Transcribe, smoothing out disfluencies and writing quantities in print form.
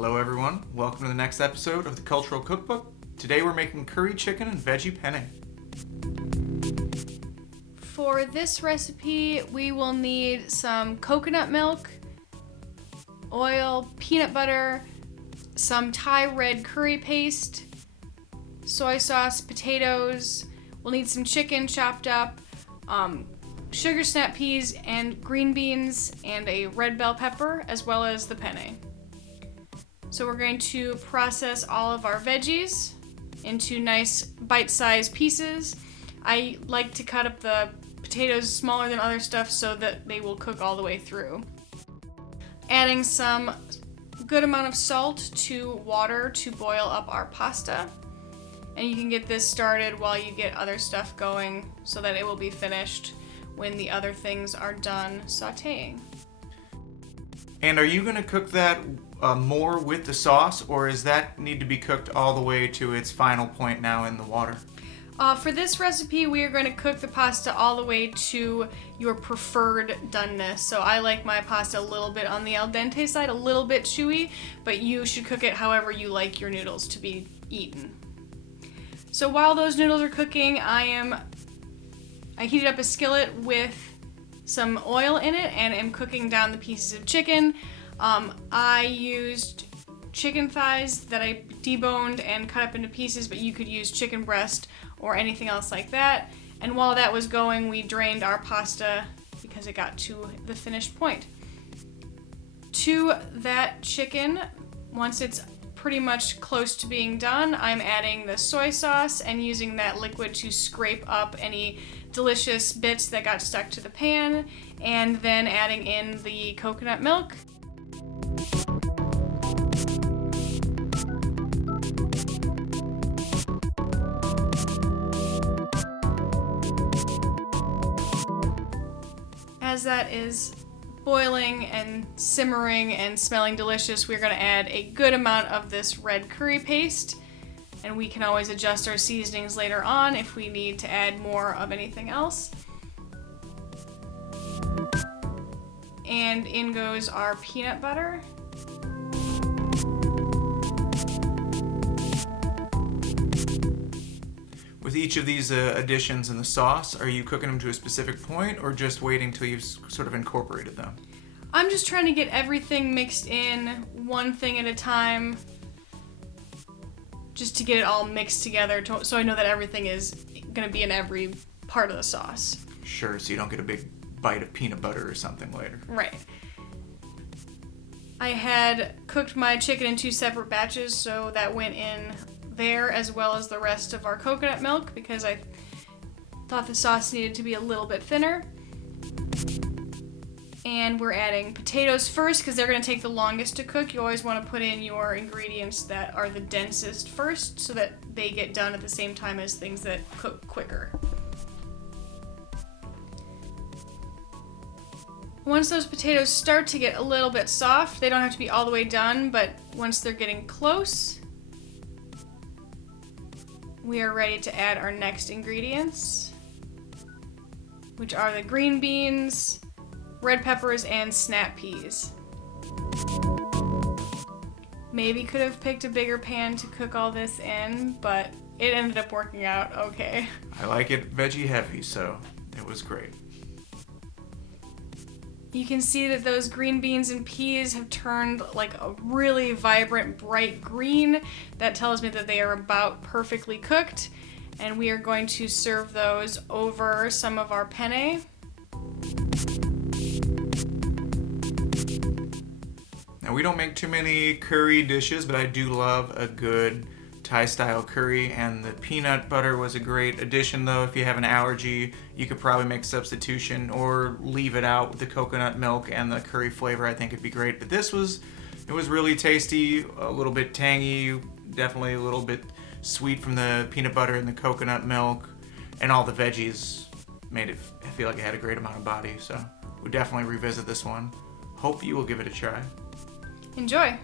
Hello everyone, welcome to the next episode of the Cultural Cookbook. Today we're making curry chicken and veggie penne. For this recipe, we will need some coconut milk, oil, peanut butter, some Thai red curry paste, soy sauce, potatoes. We'll need some chicken chopped up, sugar snap peas and green beans, and a red bell pepper, as well as the penne. So we're going to process all of our veggies into nice bite-sized pieces. I like to cut up the potatoes smaller than other stuff so that they will cook all the way through. Adding some good amount of salt to water to boil up our pasta. And you can get this started while you get other stuff going so that it will be finished when the other things are done sauteing. And are you going to cook that more with the sauce, or does that need to be cooked all the way to its final point now in the water? For this recipe, we are going to cook the pasta all the way to your preferred doneness. So I like my pasta a little bit on the al dente side, a little bit chewy, but you should cook it however you like your noodles to be eaten. So while those noodles are cooking, I heated up a skillet with some oil in it and am cooking down the pieces of chicken. I used chicken thighs that I deboned and cut up into pieces, but you could use chicken breast or anything else like that. And while that was going, we drained our pasta because it got to the finished point. To that chicken, once it's pretty much close to being done, I'm adding the soy sauce and using that liquid to scrape up any delicious bits that got stuck to the pan, and then adding in the coconut milk. As that is boiling and simmering and smelling delicious, we're going to add a good amount of this red curry paste, and we can always adjust our seasonings later on if we need to add more of anything else. And in goes our peanut butter. With each of these additions in the sauce, are you cooking them to a specific point or just waiting till you've sort of incorporated them? I'm just trying to get everything mixed in one thing at a time, just to get it all mixed together so I know that everything is going to be in every part of the sauce. Sure, so you don't get a big bite of peanut butter or something later. Right. I had cooked my chicken in 2 separate batches, so that went in there as well as the rest of our coconut milk because I thought the sauce needed to be a little bit thinner. And we're adding potatoes first because they're going to take the longest to cook. You always want to put in your ingredients that are the densest first so that they get done at the same time as things that cook quicker. Once those potatoes start to get a little bit soft, they don't have to be all the way done, but once they're getting close, we are ready to add our next ingredients, which are the green beans, red peppers, and snap peas. Maybe could have picked a bigger pan to cook all this in, but it ended up working out okay. I like it veggie heavy, so it was great. You can see that those green beans and peas have turned like a really vibrant, bright green. That tells me that they are about perfectly cooked, and we are going to serve those over some of our penne. Now, we don't make too many curry dishes, but I do love a good Thai-style curry, and the peanut butter was a great addition, though. If you have an allergy, you could probably make substitution or leave it out with the coconut milk and the curry flavor. I think it'd be great. But it was really tasty, a little bit tangy, definitely a little bit sweet from the peanut butter and the coconut milk, and all the veggies made it feel like it had a great amount of body. So we'll definitely revisit this one. Hope you will give it a try. Enjoy!